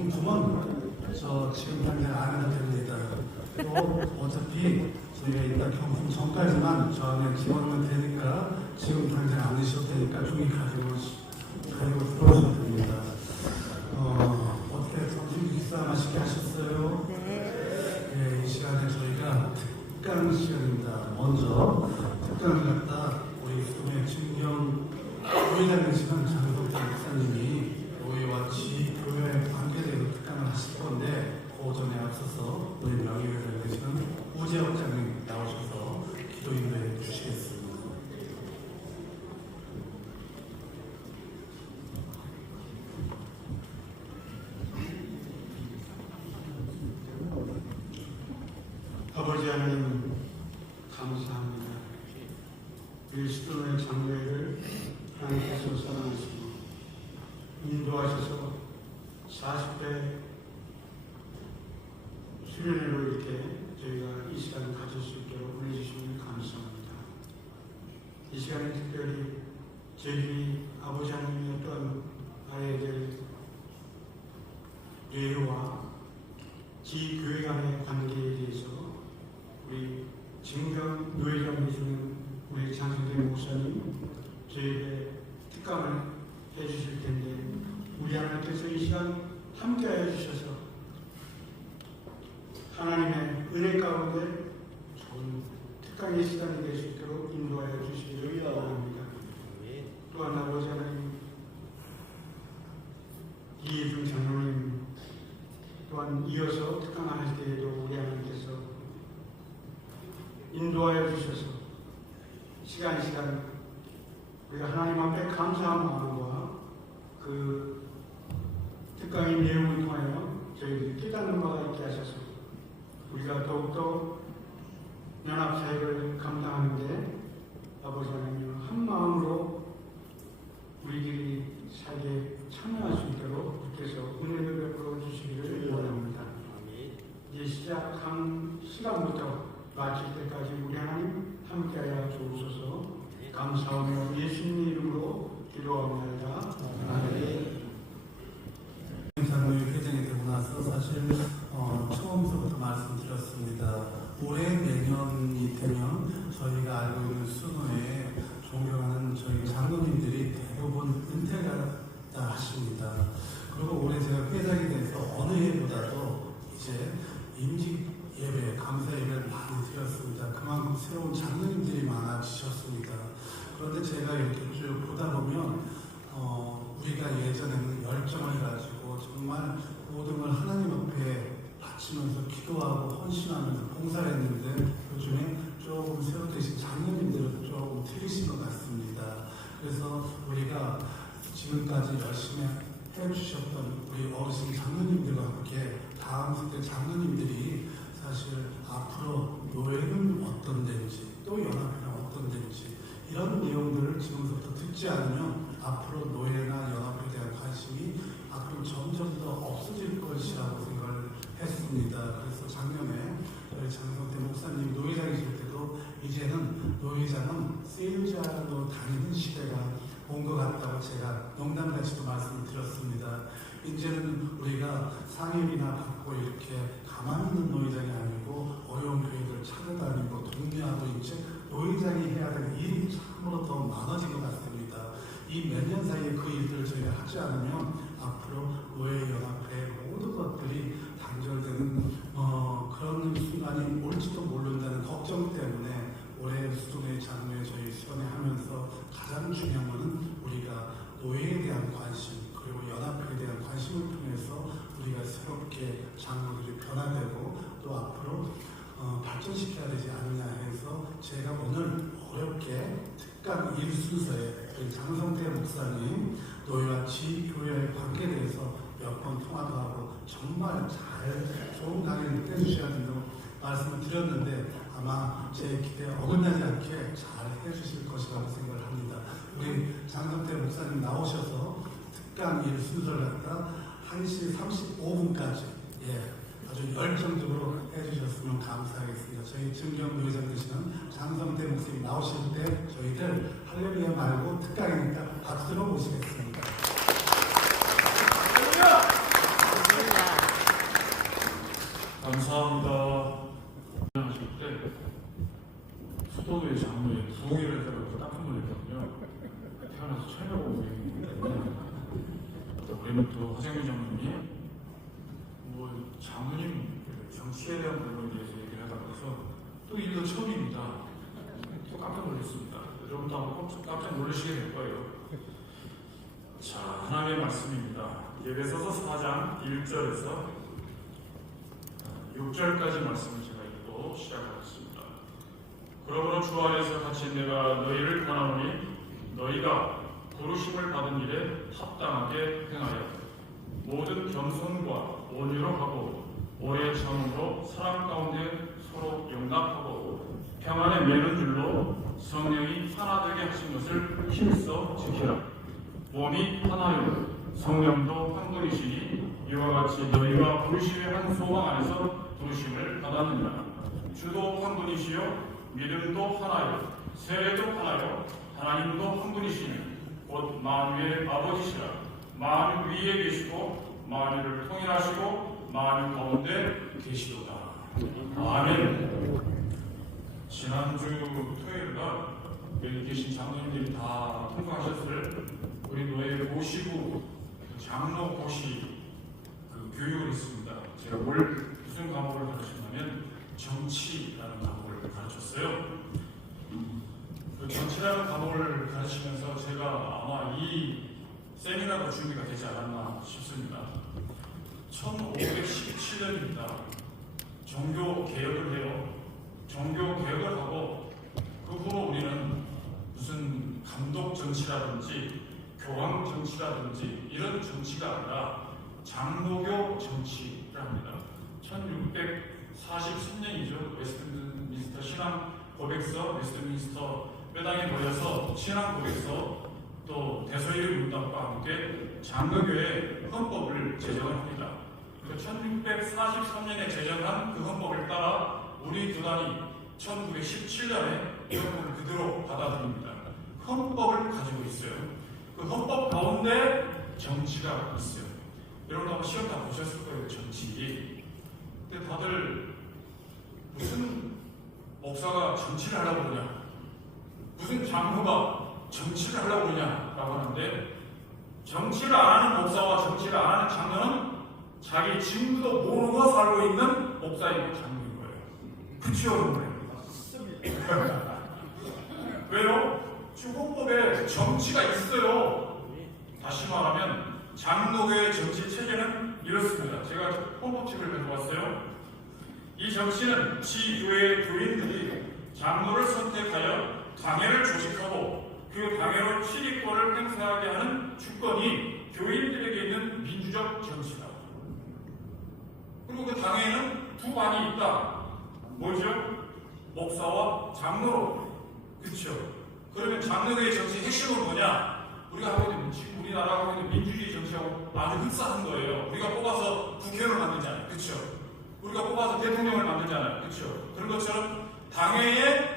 경품은 저 지금 당장 안 해도 됩니다. 또 어차피 저희가 이따 경품 전까지만 저 안에 집어넣으면 되니까 지금 당장 안 하셔도 되니까 종이 가지고 들어오셔도 됩니다. 어떻게 점심 식사 맛있게 하셨어요? 네. 이 시간에 저희가 특강 시간입니다. 먼저 특강을 갖다 우리 수동의 진경 교회장이시는 장성태 목사님이 교회와 지교회의 관계에 대해서 특강을 하실 건데 그 전에 앞서서 우리 명예회장 되시는 우재혁 장님 나오셔서 기도 인도해 주시겠습니다. 아버지 하나님 감사합니다. 그리스도의 장례를 하나님께서 사랑하시고 인도하셔서 40대 수련회로 이렇게 저희가 이 시간을 가질 수 있도록 올려주시면 감사합니다. 이 시간에 특별히 저희 아버지 하나님의 어떤 알아야 될 뇌와 지교회 간의 관계에 대해서 우리 진경 노회장 되시는 우리 장성대 목사님 저에게 특강을 해주실 텐데 우리 하나님께서 이 시간 함께하여 주셔서 하나님의 은혜 가운데 좋은 특강의 시간이 될 수 있도록 인도하여 주시기를 원합니다. 또한 아버지 하나님 이예준 장로님 또한 이어서 특강할 때에도 우리 하나님께서 인도하여 주셔서 시간 우리가 하나님 앞에 감사한 마음과 그 특강의 내용을 통하여 저희들이 깨닫는 바가 있게 하셔서 우리가 더욱더 연합사역을 감당하는데 아버지 하나님 한 마음으로 우리들이 살게 참여할 수 있도록 주께서 은혜를 베풀어 주시기를 원합니다. 이제 시작한 시간부터 마칠 때까지 우리 하나님 함께하여 주옵소서. 감사하며 예수님 이름으로 기도합니다. 아멘. 장로회 회장이 되고 나서 사실 처음부터 말씀드렸습니다. 올해 내년이 되면 저희가 알고 있는 수노에 존경하는 저희 장로님들이 대부분 은퇴가 다 하십니다. 그리고 올해 제가 회장이 돼서 어느 해보다도 이제 임직 예배, 감사 예배를 많이 드렸습니다. 그만큼 새로운 장로님들이 많아지셨습니다. 그런데 제가 이렇게 쭉 보다 보면 우리가 예전에는 열정을 가지고 정말 모든 걸 하나님 앞에 바치면서 기도하고 헌신하면서 봉사를 했는데 요즘에 조금 새로 되신 장로님들은 조금 틀리신 것 같습니다. 그래서 우리가 지금까지 열심히 해주셨던 우리 어르신 장로님들과 함께 다음 세대 장로님들이 사실 앞으로 노예는 어떤 데인지 또 연합회는 어떤 데인지 이런 내용들을 지금부터 듣지 않으면 앞으로 노예나 연합회에 대한 관심이 앞으로 점점 더 없어질 것이라고 생각을 했습니다. 그래서 작년에 저희 장성태 목사님 노회장이실 때도 이제는 노회장은 세일자로 다니는 시대가 온 것 같다고 제가 농담같이도 말씀을 드렸습니다. 이제는 우리가 상임이나 받고 이렇게 가만히 있는 노회장이 아니고 어려운 교회들 찾아다니고 동료하고 이제 노회장이 해야 될 일이 참으로 더 많아진 것 같습니다. 이 몇 년 사이에 그 일들을 저희가 하지 않으면 앞으로 노예연합회 모든 것들이 단절되는 그런 순간이 올지도 모른다는 걱정 때문에 올해 수동의 장로에 저희 수련회하면서 가장 중요한 것은 우리가 노예에 대한 관심 그리고 연합회에 대한 관심을 통해서 우리가 새롭게 장로들이 변화되고 또 앞으로 발전시켜야 되지 않느냐 해서 제가 오늘 어렵게 특강 1순서에 장성태 목사님 노예와 지교회의 관계에 대해서 몇 번 통화도 하고 정말 잘 좋은 강의를 해주셔야 된다고 말씀을 드렸는데 아마 제 기대에 어긋나지 않게 잘 해주실 것이라고 생각을 합니다. 우리 장성태 목사님 나오셔서 특강 1순서를 갖다 1시 35분까지 아주 열정적으로 해주셨으면 감사하겠습니다. 저희 증경 노회장 되시는 장성태 목사님 나오실 때 저희들 할렐루야 말고 특강이니까 박수로 모시겠습니다. 교회이기 때문에 우리는 또 하정민 장로님이 뭐 장로님 정치에 대한 부분에 대해서 얘기를 하다 그래서 또 이거 처음입니다. 또 깜짝 놀랐습니다. 여러분도 아마 깜짝 놀라시게 될 거예요. 자, 하나님의 말씀입니다. 에베소서 4장 1절에서 6절까지 말씀을 제가 읽고 시작하겠습니다. 그러므로 주 안에서 갇힌 내가 너희를 권하노니 너희가 부르심을 받은 일에 합당하게 행하여 모든 겸손과 온유로 하고 오래 참음으로 사랑 가운데 서로 용납하고 평안에 매는 줄로 성령이 하나 되게 하신 것을 힘써 지키라. 몸이 하나요 성령도 한 분이시니 이와 같이 너희가 부르심의 한 소망 안에서 부르심을 받았느니라. 주도 한 분이시요 믿음도 하나요 세례도 하나요 하나님도 한 분이시니 곧 만유의 아버지시라. 만유 위에 계시고 만유를 통일하시고 만유 가운데 계시도다. 아멘. 지난주 토요일날 여기 계신 장로님들이 다 통과하셨을 우리 노예 고시부 장로 고시 교육을 했습니다. 제가 무슨 과목을 가르쳤냐면 정치라는 과목을 가르쳤어요. 그 정치라는 과목을 가르치면서 제가 아마 이 세미나가 준비가 되지 않았나 싶습니다. 1517년입니다. 종교 개혁을 해요. 종교 개혁을 하고 그 후로 우리는 무슨 감독 정치라든지 교황 정치라든지 이런 정치가 아니라 장로교 정치를 합니다. 1643년이죠. 웨스트민스터 신앙 고백서, 웨스트민스터 회당에 모여서 신앙 고백서 또 대소일 문답과 함께 장로교의 헌법을 제정을 합니다. 1643년에 제정한 그 헌법을 따라 우리 교단이 1917년에 이 헌법을 그대로 받아들입니다. 헌법을 가지고 있어요. 그 헌법 가운데 정치가 있어요. 여러분 아마 시험 다 보셨을 거예요. 정치. 근데 다들 무슨 목사가 정치를 하려고 그러냐, 무슨 장로가 정치를 하려고 그러냐라고 하는데, 정치를 안 하는 목사와 정치를 안 하는 장로는 자기 친구도 모르고 살고 있는 목사이고 장로인 거예요. 그치요? 왜요? 지금 헌법에 정치가 있어요. 다시 말하면 장로교의 정치 체계는 이렇습니다. 제가 헌법책을 가져왔어요. 이 정치는 지교회 교인들이 장로를 선택하여 당회를 조직하고 그 당회로 출입권을 행사하게 하는 주권이 교인들에게 있는 민주적 정치다. 그리고 그 당회에는 두 반이 있다. 뭐죠? 목사와 장로로. 그렇죠? 그러면 장로교의 정치 핵심은 뭐냐? 우리가 하고 있는, 지금 우리나라가 하고 있는 민주주의 정치하고 아주 흡사한 거예요. 우리가 뽑아서 국회의원을 만들잖아요. 그렇죠? 우리가 뽑아서 대통령을 만들잖아요. 그렇죠? 그런 것처럼 당회를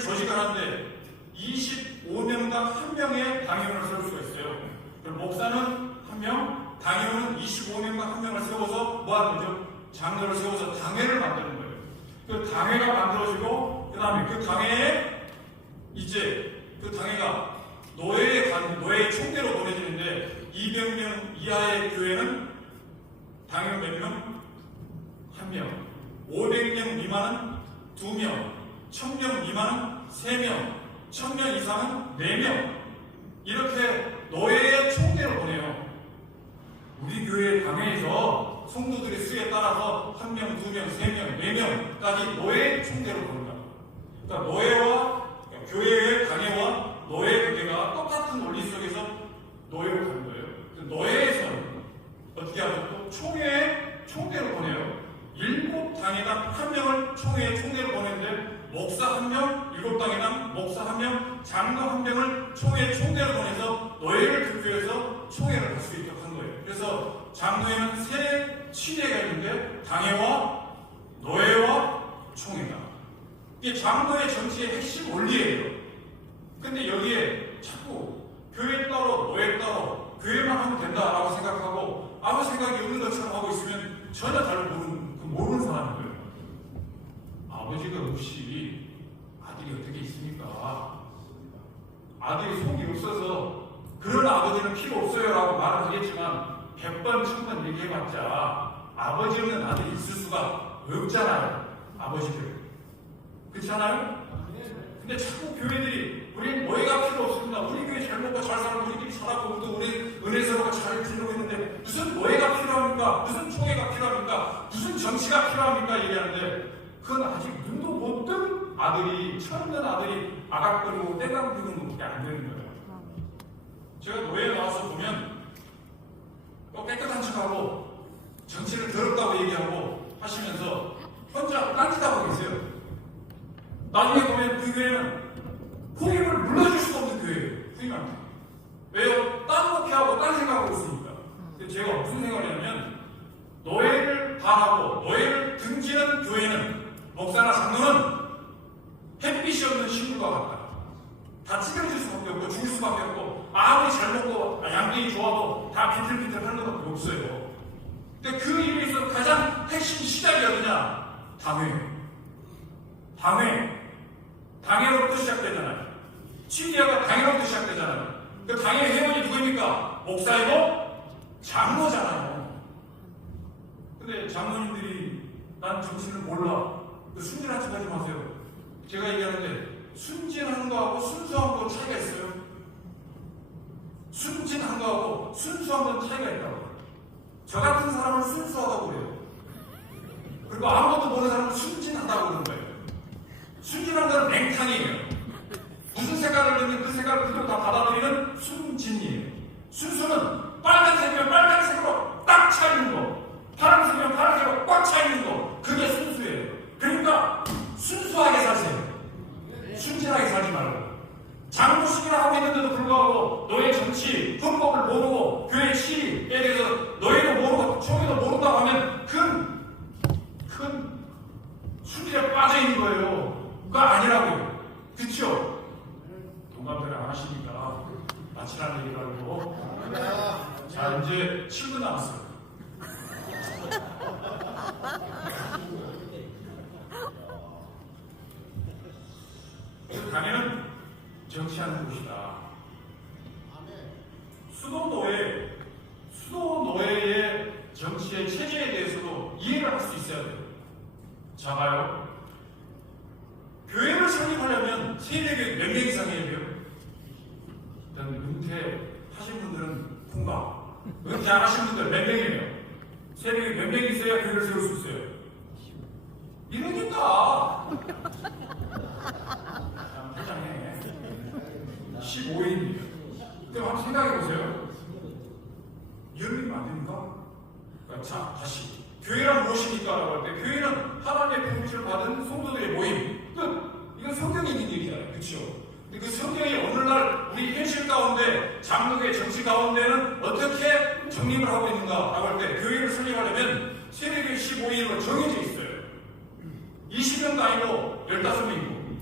조직하는데 25명당 1명의 당회원을 세울 수가 있어요. 그럼 목사는 1명, 당회원은 25명당 1명을 세워서 뭐 하는 거죠? 장로를 세워서 당회를 만드는 거예요. 그 당회가 만들어지고, 그 다음에 그 당회에 이제 그 당회가 노예의 총대로 보내지는데, 200명 이하의 교회는 당회원 몇 명? 1명. 500명 미만은 2명. 1000명 미만은 3명. 1000명 이상은 4명. 이렇게 노예의 총대로 보내요. 우리 교회 당회에서 성도들의 수에 따라서 1명, 2명, 3명, 4명까지 노예의 총대로 보낸다. 그러니까 교회의 당회와 노예 관계가 똑같은 원리 속에서 노예로 가는 거예요. 노예에서는 어떻게 하죠? 또 총회의 총대로 보내요. 7당회당 1명을 총회의 총대로 보내는데, 목사 1명, 7당회당 목사 1명, 장로 1명을 총회의 총대로 보내서 노예를 득표해서 총회를 갈 수 있도록 한 거예요. 그래서 장로에는 세 치대가 있는데, 당회와 노예와 총회다. 이게 장로의 정치의 핵심 원리예요. 근데 여기에 자꾸 교회 따로 노예 따로 교회만 하면 된다라고 생각하고 아무 생각이 없는 것처럼 하고 있으면 전혀 다른 모르는 사람인 거예요. 아버지가 없이 아들이 어떻게 있습니까? 아들이 속이 없어서 그런 아버지는 필요 없어요라고 말을 하겠지만 100번, 1000번 얘기해봤자 아버지 없는 아들이 있을 수가 없잖아요. 아버지들. 그렇잖아요? 근데 자꾸 교회들이 우리는 뭐가 필요 없습니다. 우리 교회 잘 먹고 잘 살고 우리끼리 살아고 우리 은혜스러워 잘 지내고 있는데 무슨 뭐가 필요합니까? 무슨 총회가 필요합니까? 무슨 정치가 필요합니까? 얘기하는데 그건 아직 눈도 못 뜬 아들이 처음 든 아들이 아각거리고 떼감 부리는 것밖에 안 되는 거예요. 제가 노예에 나와서 보면 또 깨끗한 척하고 정치를 더럽다고 얘기하고 하시면서 혼자 딴짓하고 계세요. 나중에 보면 그 교회는 후임을 물러줄 수가 없는 교회예요. 후임한테. 왜요? 딴 먹게 하고 딴 생각하고 있으니까. 근데 제가 무슨 생각을 하냐면 노예를 반하고 노예를 등지는 교회는 목사나 장로는 햇빛이 없는 식물과 같다. 다 찌그러질 수밖에 없고 죽을 수밖에 없고 아무리 잘 먹고 양갱이 좋아도 다 비틀비틀 하는 것밖에 없어요. 근데 그 일에 있어서 가장 핵심 시작이 어디냐? 당회로부터 시작되잖아요. 침례가 당회로부터 시작되잖아요. 그 당회 회원이 누구입니까? 목사이고 장로잖아요. 근데 장로님들이 난 정치를 몰라. 순진한 척 하지 마세요. 제가 얘기하는데 순진한 거하고 순수한 거 차이가 있어요. 순진한 거하고 순수한 건 차이가 있다고. 저 같은 사람은 순수하다고 그래요. 그리고 아무것도 모르는 사람은 순진하다고 그러는 거예요. 순진한 건 맹탕이에요. 무슨 색깔을 넣는 그 색깔을 그대로 다 받아들이는 순진이에요. 순수는 빨간색이면 빨간색으로 딱 차있는 거, 파란색이면 파란색으로 꽉 차있는 거, 그게 순수예요. 그러니까 순수하게 사세요. 순진하게 살지 말고. 장로식이라 하고 있는데도 불구하고 너의 정치, 헌법을 모르고 교회 시에 대해서 너희도 모르고 총회도 모른다고 하면 큰 순진에 빠져있는 거예요. 그거 아니라고요. 그쵸? 동감들 안 하시니까 마치라는 얘기를 하고. 자, 이제 7분 남았어요. 강연은 정치하는 곳이다. 수도노예의 정치의 체제에 대해서도 이해를 할 수 있어야 돼요. 자, 봐요. 교회를 설립하려면 세대교회 몇 명 이상 해야 돼요? 일단 은퇴하신 분들은 통과. 은퇴 안 하신 분들 몇 명이에요? 세대교회 몇 명이 있어야 교회를 세울 수 있어요? 이러니까. 회장해. 15인이에요. 그럼 한번 생각해보세요. 10명이면 안 됩니까? 자, 다시. 교회란 무엇입니까? 라고 할 때, 교회는 하나님의 부르심을 받은 성도들의 모임. 끝. 이건 성경에 있는 얘기잖아요. 그쵸? 근데 그 성경이 오늘날 우리 현실 가운데, 장로교의 정치 가운데는 어떻게 정립을 하고 있는가? 라고 할 때, 교회를 설립하려면 세례교회 15인으로 정해져 있어요. 20명도 아니고 15명이고.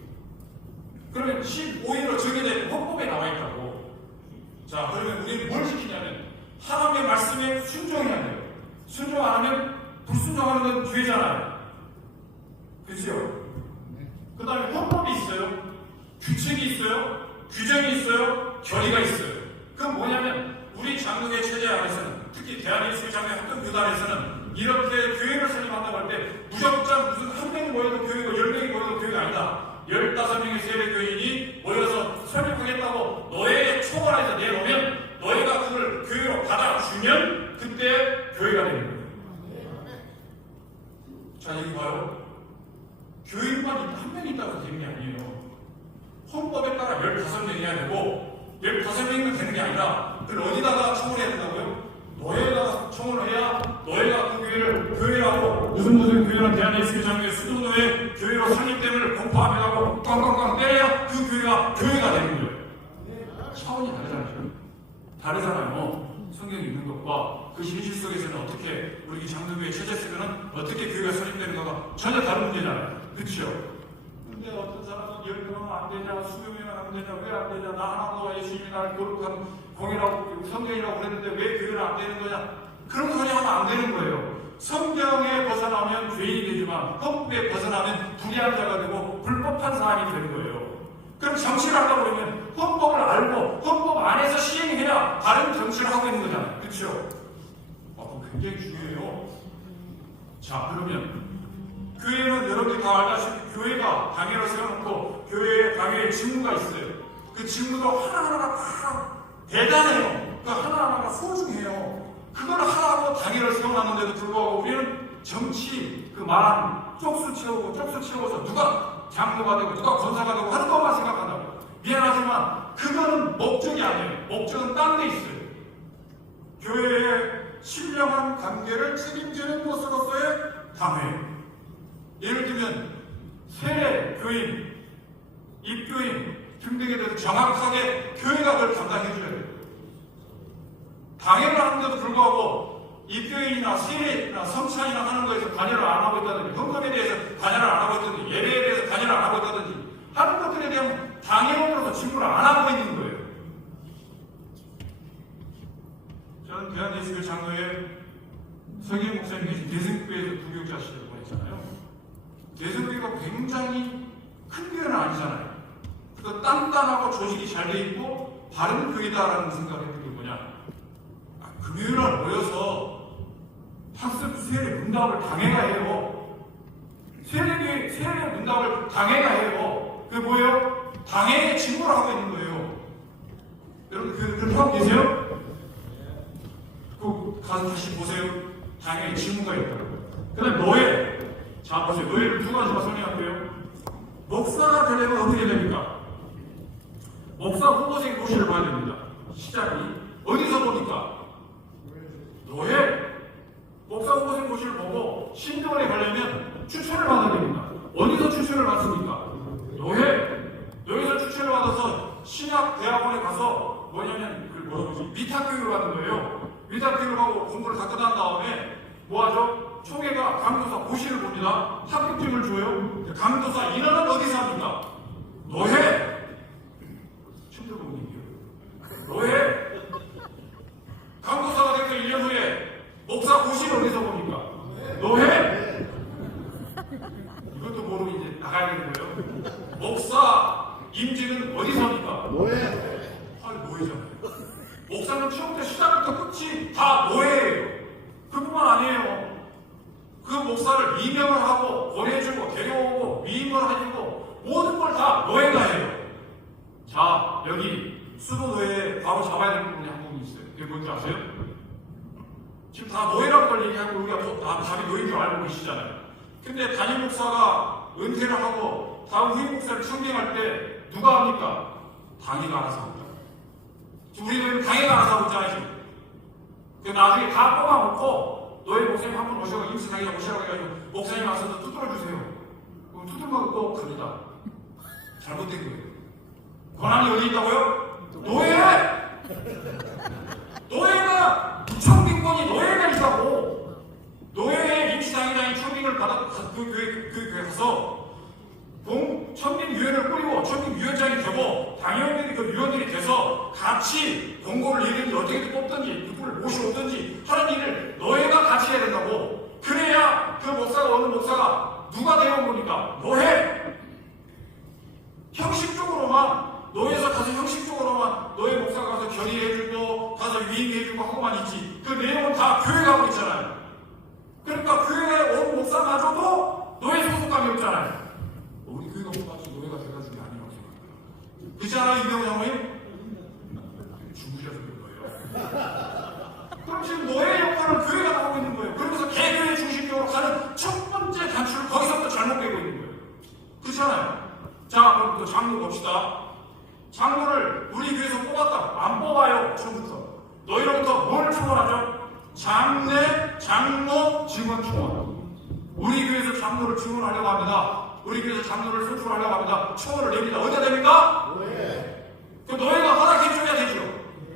그러면 15인으로 정해져 있고 헌법에 나와 있다고. 자, 그러면 우리는 뭘 지키냐면 하나님의 말씀에 순종해야 돼요. 순종 안 하면 불순종하는 건 죄잖아요. 그렇죠? 그 다음에 헌법이 있어요. 규칙이 있어요. 규정이 있어요. 결의가 있어요. 그건 뭐냐면 우리 장로교회 체제 안에서는 특히 대한예수교 장로회 합동교단에서는 이렇게 교회를 설립한다고 할 때 무조건 무슨 한 명이 모여도 교회고 10명이 모여도 교회가 아니다. 15명의 세례교인이 모여서 설립하겠다고 너의 초반에서 내놓으면 너희가 그걸 교회로 받아주면 그때 교회가 되는 거예요. 자, 여기 봐요. 교인만 한 명 있다고 되는 게 아니에요. 헌법에 따라 15명이 해야 되고 15명이면 되는 게 아니라 그걸 어디다가 청을 해야 된다고요? 너희가 청을 해야 너희가 그 교회를 교회라고 무슨 교회는 대한예수교 장로회 수도노회 교회로 설립됨을 공포하면하고 꽝꽝꽝 때려야 그 교회가 되는 거예요. 차원이 다르잖아요. 성경에 있는 것과 그 현실 속에서는 어떻게 우리 장로교회 체제 속에는 어떻게 교회가 설립되는가가 전혀 다른 문제잖아요. 그렇죠? 근데 어떤 사람은 10명은 안 되냐, 20명은 안 되냐, 왜 안 되냐, 나 하나도 예수님이 나를 거룩한 공이라고 성경이라고 그랬는데 왜 교회는 안 되는 거냐? 그런 소리 하면 안 되는 거예요. 성경에 벗어나면 죄인이 되지만 헌법에 벗어나면 불의한 자가 되고 불법한 사람이 되는 거예요. 그럼 정치를 하려고 그러면 헌법을 알고 헌법 안에서 시행해야 다른 정치를 하고 있는 거잖아요. 그렇죠? 그거 굉장히 중요해요. 자, 그러면 교회는 여러분들이 다 알다시피 교회가 당회를 세워놓고 당회에 직무가 있어요. 그 직무도 하나하나가 다 대단해요. 그 하나하나가 소중해요. 그걸 하라고 당회를 세워놨는데도 불구하고 우리는 정치 그 말한 쪽수 채워서 누가 장로가 되고 누가 권사가 되고 하는 것만 생각한다고. 미안하지만 그거는 목적이 아니에요. 목적은 딴 데 있어요. 교회의 신령한 관계를 책임지는 것으로서의 당회. 예를 들면 세례 교인, 입교인 등등에 대해서 정확하게 교회가 그걸 담당해줘야 돼요. 당회를 하는데도 불구하고 입교인이나 세례나 성찬이나 하는 거에서 관여를 안 하고 있다든지 헌금에 대해서 관여를 안 하고 있다든지 예배에 대해서 관여를 안 하고 있다든지 하는 것들에 대한 당회원으로서 직무를 안 하고 있는 거예요. 저는 대한예수교 장로회 서기 목사님 계신 대승교회에서 부교육자시라고 했잖아요. 대승교회가 굉장히 큰 교회는 아니잖아요. 그 단단하고 조직이 잘 돼 있고 바른 교회다라는 생각을 했던 게 뭐냐? 금요일날 모여서 학습 세례 문답을 당회가 해요. 세례 문답을 당회가 해요. 그게 뭐예요? 당회의 직무를 하고 있는 거예요. 여러분 그렇게 하고 계세요? 그 가서 다시 보세요. 당연히 직무가 있다고. 그 다음에 노예. 자, 보세요. 노예를 두 가지만 설명할게요. 목사가 되려면 어떻게 됩니까? 목사 후보생 고시를 봐야 됩니다. 시작이. 어디서 보니까? 노예. 목사 후보생 고시를 보고 신도원에 가려면 추천을 받아야 됩니다. 어디서 추천을 받습니까? 노예. 여기서 추천을 받아서 신학대학원에 가서 뭐냐면 위탁교육을 받는 거예요. 위탁교육을 하고 공부를 다 끝난 다음에 뭐하죠? 총회가 강도사 고시를 봅니다. 합격증을 줘요. 강도사 인원은 어디서 합니까? 노예. 처음 들어본 얘기예요. 노예. 강도사가 되고 1년 후에 목사 고시를 어디서 봅니까? 노예. 이것도 모르고 이제 나가야 되는 거예요. 목사 임직은 어디서 합니까? 노예. 노예잖아요. 목사는 처음부터 시작부터 끝이 다 노예예요. 그뿐만 아니에요. 그 목사를 임명을 하고 보내주고 데려오고 위임을 해주고 모든 걸 다 노예가 해요. 자, 여기 수도노예 바로 잡아야 될 부분이 한 부분이 있어요. 그게 뭔지 아세요? 지금 다 노예라고 걸 얘기하고 우리가 다 답이 노예인 줄 알고 계시잖아요. 근데 담임 목사가 은퇴를 하고 다음 후임 목사를 청빙할 때 누가 합니까? 당회가 알아서 합니다. 우리는 당회가 알아서 하고 있잖아요. 지금. 그 나중에 다 뽑아놓고 노예 목사님 한 분 오셔서 임시당회장 오시라고 해가지고 목사님 와서 두드려주세요. 그럼 두들먹고 갑니다. 잘못된 거예요. 권한이 어디 있다고요? 노예! 노예가 청빙권이 노예가 있다고. 노예의 임시당회장이 청빙을 받아 그 교회 가서 청빙위원회를 꾸리고 청빙위원장이 되고 당회원들이 그 위원들이 돼서 같이 공고를 내리든지 어떻게든 뽑든지 누구를 모셔오든지 하는 일을 노예가 같이 해야 된다고. 그래야 그 목사가 어느 목사가 누가 되어 보니까 노예. 형식적으로만 노예에서 가서 형식적으로만 노예 목사가 가서 결의해주고 가서 위임해주고 하고만 있지 그 내용은 다 교회가 하고 있잖아요. 그러니까 교회에 온 목사마저도 노예 소속감이 없잖아요. 우리 교회가 똑같이 노예가 돼가지고 아니라고 생각합니다. 그렇지 않아요, 이병호 장로님? 중국이라서 그런 거예요. 그럼 지금 노예 역할을 교회가 하고 있는 거예요. 그러면서 개교회 중심적으로 가는 첫 번째 단추를 거기서부터 잘못되고 있는 거예요. 그렇지 않아요? 자, 그럼 또 장로 봅시다. 장로를 우리 교회에서 뽑았다. 안 뽑아요, 처음부터. 너희로부터 뭘 충원하죠? 장례, 장로, 증언 충원. 우리 교회에서 장로를 증언하려고 합니다. 우리 교회에서 장로를 선출하려고 합니다. 청원을 냅니다. 어디다 됩니까? 노예. 그 너희가 허락해줘야 되죠.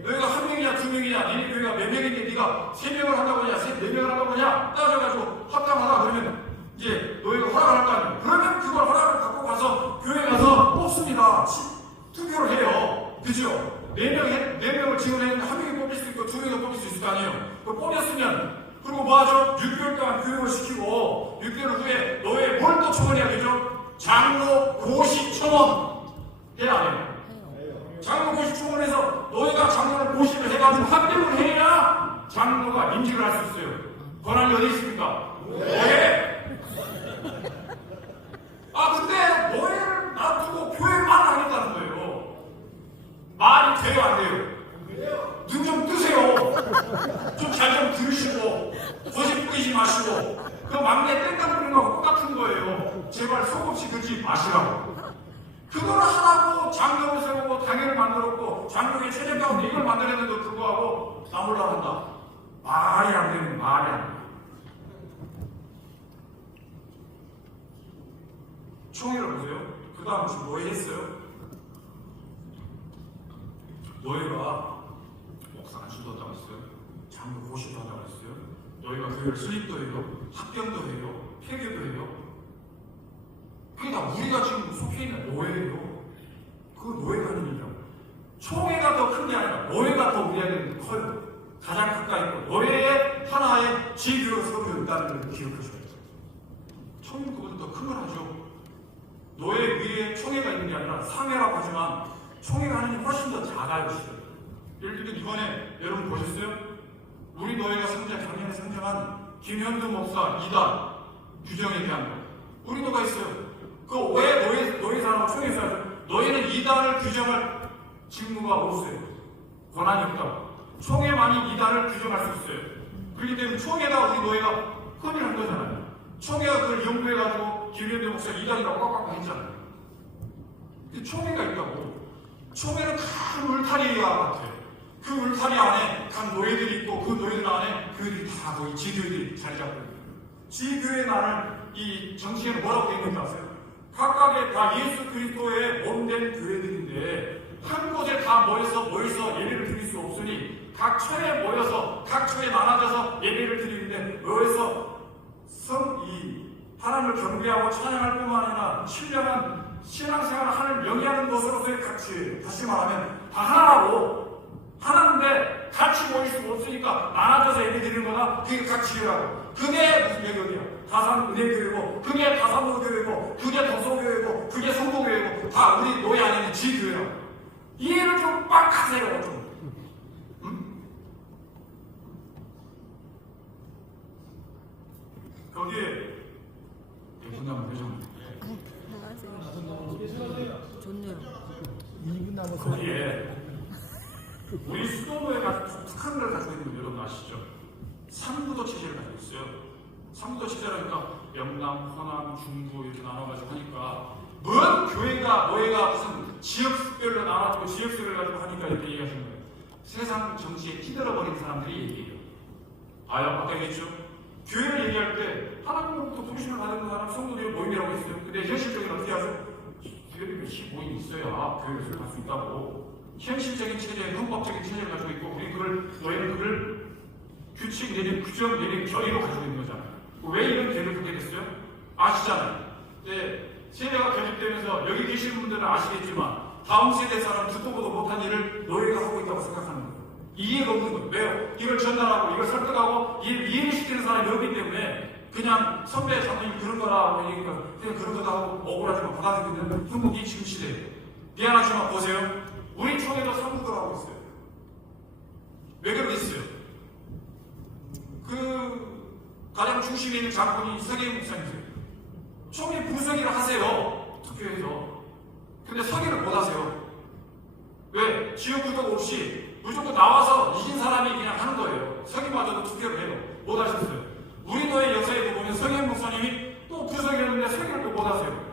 너희가 한 명이냐 두 명이냐 니네 교회가 몇 명인데 네가 3명을 한다고 하냐 4명을 한다고 하냐 따져가지고 합당하다 그러면 이제 너희가 허락을 할 거 아니에요. 그러면 그걸 허락을 갖고 가서 교회 가서 뽑습니다. 투표를 해요. 그죠? 4명을 지원했는데 1명이 뽑힐 수 있고 2명이 뽑힐 수 있을 거 아니에요. 그걸 뽑혔으면 그리고 뭐 하죠? 6개월 동안 교육을 시키고 6개월 후에 너의 뭘 또 청원해야 되죠? 장로 고시 청원 해야 안 해요? 장로 고시 초원에서 노예가 장로를 고시를 해가지고 합격을 해야 장로가 임직을 할 수 있어요. 권한이 어디 있습니까? 노예! 근데 노예를 놔두고 교회만 하겠다는 거예요. 말이 돼요, 안 돼요? 눈 좀 뜨세요. 좀 잘 좀 들으시고 거짓 뿌리지 마시고 그 막내 땡깡 부리는 거하고 똑같은 거예요. 제발 속없이 그러지 마시라고. 그걸 하라고 장로를 세우고 당회를 만들었고 장로의 체제 가운데 이걸 만들었는데도 불구하고 나 올라간다. 말이 안 되는 말이 안 돼. 총회를 보세요. 그 다음 지금 노예 했어요. 노예가 목사가 주도한다고 했어요. 장로 고시도 한다고 했어요. 노예가 교회를 설립도 해요. 합병도 해요. 폐교도 해요. 그게 다 우리가 지금 속해 있는 노예예요. 그 노예가 하는 일이라고. 총회가 더 큰 게 아니라 노예가 더 우리에게는 커요. 가장 가까이 있고 노예의 하나의 지교로 서로 있다는 걸 기억하셔야 돼요. 총회는 그보다 더 큰 걸 하죠. 노예 위에 총회가 있는 게 아니라 상회라고 하지만 총회가 하는 게 훨씬 더 작아요. 예를 들면 이번에 여러분 보셨어요? 우리 노예가 작년에 상정한 김현두 목사 2단 규정에 대한 거. 우리 노가 있어요. 그 왜 노예사라고 총회에서 노예는 2단을 규정할 직무가 없어요. 권한이 없다고. 총회만이 2단을 규정할 수 있어요. 그렇기 때문에 총회가 우리 노예가 헌의한 거잖아요. 총회가 그걸 연구해가지고 김현두 목사 2단이라고 꽉꽉 했잖아요. 근데 총회가 있다고. 총회는 큰 울타리와 같아요. 그 울타리 안에 각 노예들이 있고 그 노예들 안에 그들이 다 거의 지교회들이 자리 잡고 있는 거예요. 지교회 나는 이 정치에는 뭐라고 되어 있는지 아세요? 각각의 다 예수 그리스도의 몸된 교회들인데 한 곳에 다 모여서 예배를 드릴 수 없으니 각 처에 모여서 각 처에 나눠져서 예배를 드리는데 모여서 하나님을 경배하고 찬양할 뿐만 아니라 신령한 신앙생활을 하는 명의하는 것으로서의 가치. 다시 말하면 다 하나라고. 하나인데 같이 모일 수 없으니까 나눠져서 예배 드리는 거나 그게 가치라고. 그게 무슨 예교이야? 다산은혜교회고 그게 다산노교회고 그게 덕소교회고 그게 성도교회고 다 우리 노예 안에는 지교회라고. 이해를 좀 빡 하세요. 좀. 응? 거기에 대분담 회장 좋네요. 거기에 우리 수도노예가 독특한 걸 가지고 있는 거 여러분 아시죠? 3구도 체제를 가지고 있어요. 3구도 체제라니까 영남, 호남, 중부 이렇게 나눠가지고 하니까 뭔 교회가 노예가 무슨 지역별로 나눠가지고 지역색을 가지고 하니까 이렇게 얘기하시는 거예요. 세상 정치에 끼들어버린 사람들이 얘기해요. 아까 얘기했죠? 교회를 얘기할 때 하나님으로부터 부르심을 받은 사람 성도들이 모임이라고 했어요. 근데 현실적으로 어떻게 하죠? 교회를 몇십 모임 있어야 교회를 설립할 수 있다고. 현실적인 체제, 헌법적인 체제를 가지고 있고 우리 노예는 그걸 규칙 내린 규정 내린 결의로 가지고 있는 거잖아요. 왜 이런 결의를 갖게 됐어요? 아시잖아요. 세대가 결집되면서 여기 계시는 분들은 아시겠지만 다음 세대 사람 듣도 보도 못한 일을 노예가 하고 있다고 생각하는 거예요. 이해가 없는 거예요. 왜요? 이걸 전달하고 이걸 설득하고 이해를 시키는 사람이 없기 때문에 그냥 선배 장로님 그런 거라 얘기니까 그냥 그런 거다 하고 억울하지만 받아들이고 있는 한국이 지금 시대예요. 미안하지만 보세요. 우리 총회도 삼국을 하고 있어요. 왜 그러겠어요? 가장 중심에 있는 장군이 서기의 목사님이세요. 총회 부서기를 하세요. 투표해서. 근데 서기를 못 하세요. 왜? 지역구도 없이 무조건 나와서 이긴 사람이 그냥 하는 거예요. 서기마저도 투표를 해요. 못 하셨어요. 우리 노예 역사에도 보면 서기의 목사님이 또 부서기를 했는데 서기를 또 못 하세요.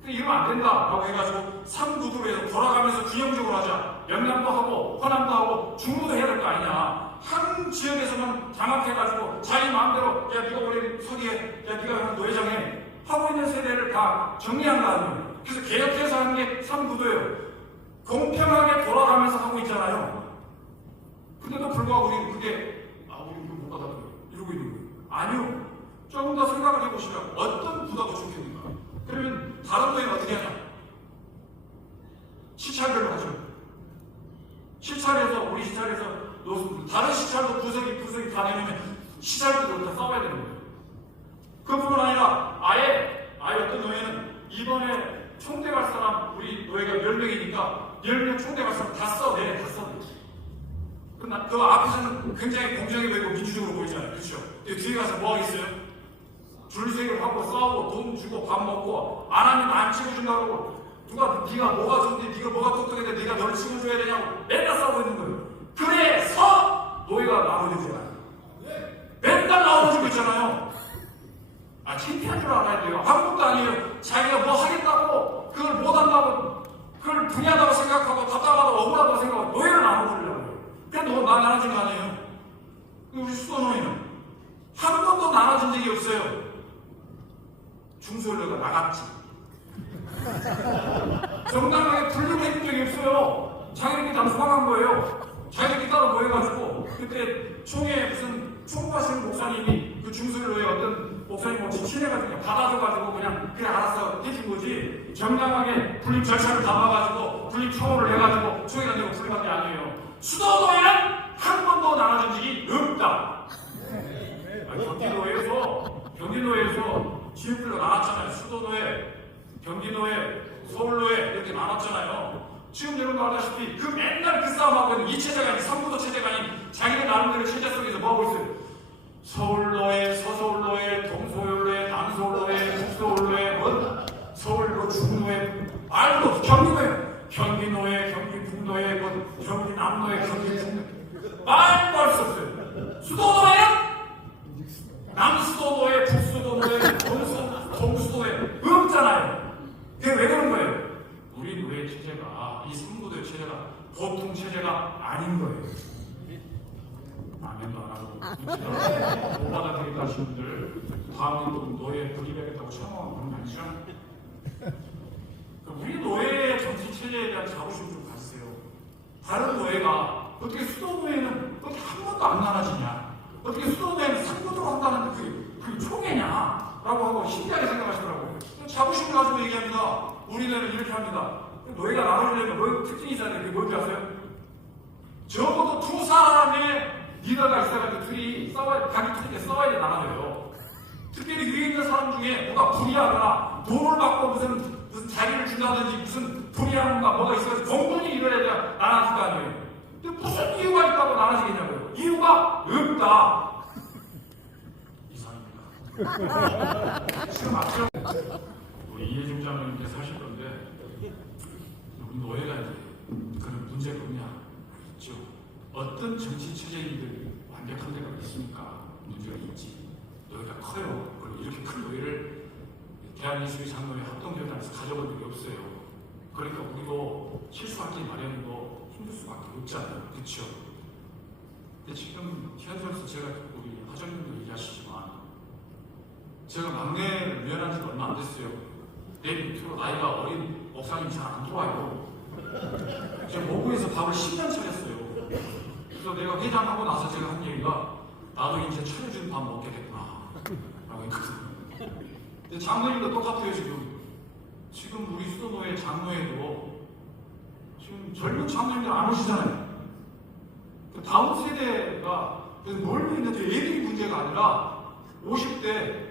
근데 이러면 안 된다라고 해가지고 3구도로 해서 돌아가면서 균형적으로 하자. 영남도 하고 호남도 하고 중부도 해야 될 거 아니냐. 한 지역에서만 장악해가지고 자기 마음대로 야 네가 원래 서기해, 야 네가 노예장해 하고 있는 세대를 다 정리한 거 아니에요. 그래서 개혁해서 하는 게 3구도예요. 공평하게 돌아가면서 하고 있잖아요. 근데도 불구하고 우리는 그게 우리 못 받아들여요. 이러고 있는 거예요. 아니요. 조금 더 생각을 해보시면 어떤 구도가 더 좋겠는가. 그러면 다른 노예는 어떻게 하냐? 시찰별로 하죠. 시찰에서 우리 시찰에서 다른 시찰도 부서기 다 내놓으면 시찰도 다 싸워야 되는 거예요. 그뿐만 아니라 아예 어떤 노예는 이번에 총대 갈 사람 우리 노예가 10명이니까 10명 총대 가서 다 써. 그 앞에서는 굉장히 공정해 보이고 민주적으로 보이잖아요. 그렇죠? 뒤에 가서 뭐 하겠어요? 줄서기를 하고 싸우고 돈 주고 밥 먹고 안 하면 안 찍어준다고 그러고 누가 네가 뭐가 좋은데 네가 뭐가 똑똑한데 네가 너를 찍어줘야 되냐고 맨날 싸우고 있는 거예요. 그래서 노예가 나눠지잖아요. 맨날 나눠지고 있잖아요. 창피한 줄 알아야 돼요. 아무것도 아니에요. 자기가 뭐 하겠다고 그걸 못한다고 그걸 분야다고 생각하고 답답하다고 억울하다고 생각하고 노예를 나눠주려고 해요. 근데 나눠진 거 아니에요. 우리 수도노예는 한 번도 나눠진 적이 없어요. 중소연료가 나갔지. 정당하게 분류해준 적이 없어요. 자기들끼리 다 소방한 거예요. 자기들끼리 따로 모여가지고 그때 총회 무슨 총무하시는 목사님이 그 중소연료에 어떤 목사님 친해가지고 그냥 받아줘가지고 그냥 알아서 해준 거지. 정당하게 분립 절차를 밟아가지고 분립 청원을 해가지고 총회가 되고 분립한 게 아니에요. 수도노예는 한 번도 나눠진 적이 없다. 경기도에서 지역별로 나눴잖아요. 수도노예, 경기노예, 서울노예 이렇게 나눴잖아요. 지금 여러분 알다시피 그 맨날 그 싸움하고 있는 이 체제가 아닌 3구도 체제가 아닌 자기네 나름대로 체제 속에서 뭐 하고 있어요? 서울노예, 서서울노예, 동서울노예, 남서울노예, 북서울노예, 서울로 중노예 말도 없어. 경기노예, 경기북노예, 경기남노예, 경기북노예 말도 할 수 없어요. 수도노예는 남수도노예, 북수도노예, 동수도노예 없잖아요. 그게 왜 그런 거예요? 우리 노예 체제가 이 3구도의 체제가 보통 체제가 아닌 거예요. 아멘도 안 하고 못 받아들이겠다 하시는 분들 다음에 또 노예 불입하겠다고 청하고 그런 거 아니죠? 우리 노예의 정치 체제에 대한 자부심 좀 가지세요. 다른 노예가 어떻게 수도노예는 어떻게 한 번도 안 나눠지냐? 어떻게 수도노예는 3구도로 한다는 그게 총회냐? 라고 하고 신기하게 생각하시더라고요. 자부심을 가지고 얘기합니다. 우리는 이렇게 합니다. 노예가 나눠지려면 노예 특징이 있어야 돼요. 그게 뭔지 아세요? 적어도 두 사람의 리더가 있어가지고 둘이 자기 투쟁에 싸워야 돼 나눠져요. 특별히 위에 있는 사람 중에 뭐가 불의하거나 돈을 받고 무슨 자리를 준다든지 무슨 불의하는가 뭐가 있어가지고 공분이 일어나야 나눠질 거 아니에요. 근데 무슨 이유가 있다고 나눠지겠냐고요. 이유가 없다. 이상입니다. 지금 앞서 우리 이해중 장로님께서 하실 건데 우리 노예가 이제 그런 문제가 없냐? 그렇죠. 어떤 정치 체제인들 완벽한 데가 있습니까? 문제가 있지. 노예가 커요. 그리고 이렇게 큰 노예를 대한예수의 장로회 합동교단에서 가져본 적이 없어요. 그러니까 우리도 실수하기 마련이고 힘들 수밖에 없잖아요. 그렇죠? 근데 지금 현장에서 제가 우리 하정님도 얘기하시지만 제가 막내를 면한 지가 얼마 안 됐어요. 내 밑으로 나이가 어린 목사님이 잘 안 들어와요. 제가 모구에서 밥을 10년 차렸어요. 그래서 내가 회장하고 나서 제가 한 얘기가 나도 이제 차려준 밥 먹게 됐구나 라고 했거든요. 근데 장로님도 똑같아요. 지금 우리 수도노예 장로회도 지금 젊은 장로님들 안 오시잖아요. 그 다음 세대가 멀리 있는 애들이 문제가 아니라 50대,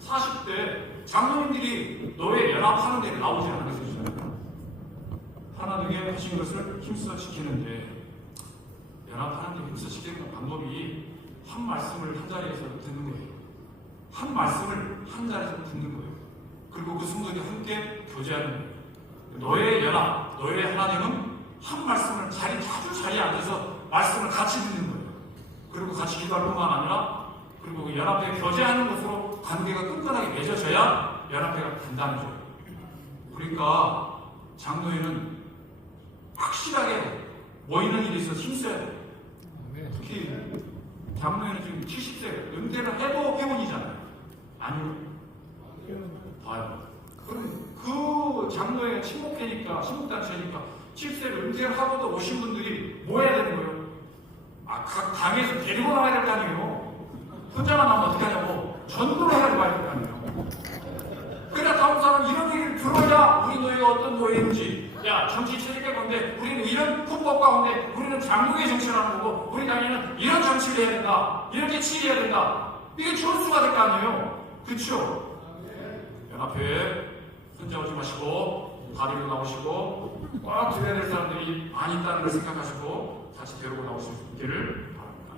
40대 장로님들이 노예 연합하는 데 나오지 않으셨어요. 하나님의 하신 것을 힘써 지키는데 연합하는 데 힘써 지키는 방법이 한 말씀을 한 자리에서 듣는 거예요. 한 말씀을 한 자리에서 듣는 거예요. 그리고 그 성도들이 함께 교제하는 거예요. 노예 연합, 노예 하나님은 한 말씀을 자주 자리에 앉아서 말씀을 같이 듣는 거예요. 그리고 같이 기도할 뿐만 아니라 그리고 그 연합회에 교제하는 것으로 관계가 끈끈하게 맺어져야 연합회가 단단해져요. 그러니까 장로회는 확실하게 모이는 일에 있어서 힘써야 돼요. 특히 장로회는 지금 70세 은퇴를 해도 회원이잖아요. 아니요. 봐요. 그럼 그 장로회가 친목회니까 친목단체니까 70세를 은퇴를 하고도 오신 분들이 뭐 해야 되는 거예요? 각 당에서 데리고 나와야 될 거 아니에요. 혼자만 나면 어떻게 하냐고 전도를 해야 될 거 아니에요. 그래 다음 사람 이런 얘기를 들어야 우리 노예가 어떤 노예인지 야 정치 체제가 건데 우리는 이런 헌법 가운데 우리는 장로의 정치를 하는 거고 우리 당에는 이런 정치를 해야 된다. 이렇게 치해야 된다. 이게 전수가 될 거 아니에요. 그렇죠? 연합회에 혼자 오지 마시고 가리고 나오시고 꼭 드려야 될 사람들이 많이 있다는 걸 생각하시고 같이 데리고 나오시기를 바랍니다.